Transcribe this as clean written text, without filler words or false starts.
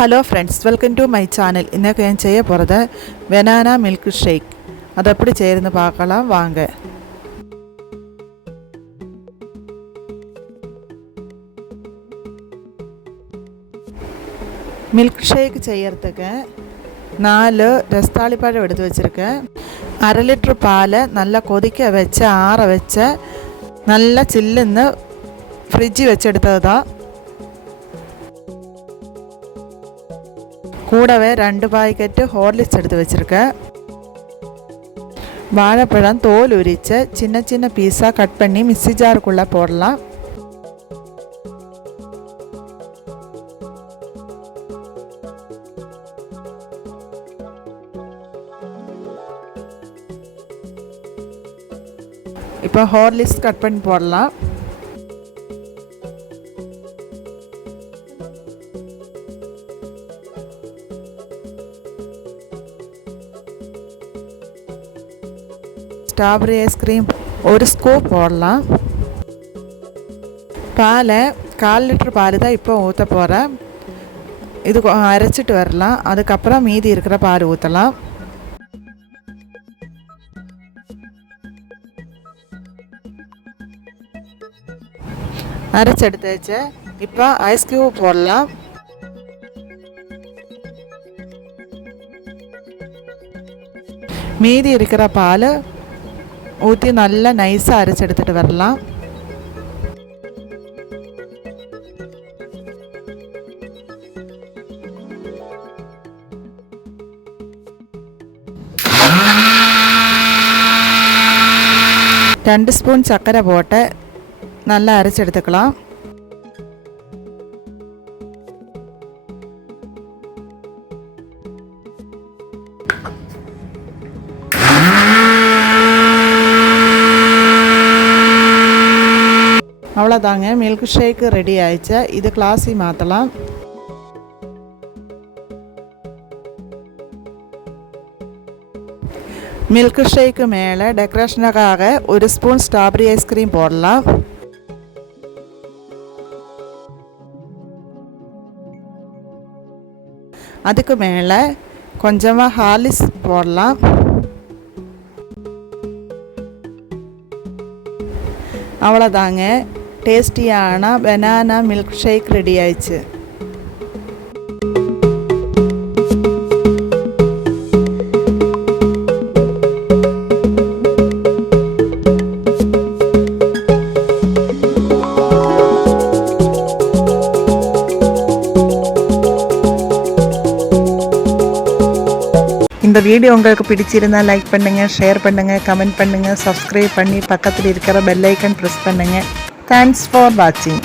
Hello friends, welcome to my channel. இன்றைக்கி நான் செய்ய போகிறது பனானா மில்க் ஷேக். அதை எப்படி செய்யறதுன்னு பார்க்கலாம் வாங்க. மில்க் ஷேக் செய்யறதுக்கு 4 ரஸ்தாளி பழம் எடுத்து வச்சுருக்கேன். 1/2 லிட்டர் பாலை நல்லா கொதிக்க வச்சு ஆற வச்ச நல்லா சில்லுன்னு ஃப்ரிட்ஜி வச்செடுத்தது தான். கூடவே 2 பாக்கெட்டு ஹார்லிக்ஸ் எடுத்து வச்சுருக்கேன். வாழைப்பழம் தோல் உரித்து சின்ன சின்ன பீஸாக கட் பண்ணி மிக்ஸி ஜாருக்குள்ளே போடலாம். இப்போ ஹார்லிக்ஸ் கட் பண்ணி போடலாம். ஸ்ட்ராபெரி ஐஸ்கிரீம் 1 ஸ்கூப் போடலாம். பாலை 1/4 லிட்டர் பால் தான் இப்போ ஊற்ற போகிறேன். இது அரைச்சிட்டு வரலாம். அதுக்கப்புறம் மீதி இருக்கிற பால் ஊற்றலாம். அரைச்சி எடுத்து வச்சு இப்போ ஐஸ் கியூப் போடலாம். மீதி இருக்கிற பால் ஊற்றி நல்லா நைஸாக அரைச்சி எடுத்துகிட்டு வரலாம். ரெண்டு ஸ்பூன் சர்க்கரை போட்டு நல்லா அரைச்சி எடுத்துக்கலாம். அவ்வளோதாங்க, மில்க் ஷேக்கு ரெடி ஆயிடுச்சு. இது கிளாஸி மாற்றலாம். மில்க் ஷேக்கு மேலே டெக்கரேஷனுக்காக 1 ஸ்பூன் ஸ்ட்ராபெரி ஐஸ்கிரீம் போடலாம். அதுக்கு மேலே கொஞ்சமாக ஹார்லிக்ஸ் போடலாம். அவ்வளோதாங்க, டேஸ்டியான பனானா மில்க் ஷேக் ரெடி ஆயிடுச்சு. இந்த வீடியோ உங்களுக்கு பிடிச்சிருந்தால் லைக் பண்ணுங்கள், ஷேர் பண்ணுங்கள், கமெண்ட் பண்ணுங்கள், சப்ஸ்கிரைப் பண்ணி பக்கத்தில் இருக்கிற பெல் ஐக்கன் ப்ரெஸ் பண்ணுங்கள். தேங்க்ஸ் ஃபார் வாட்சிங்.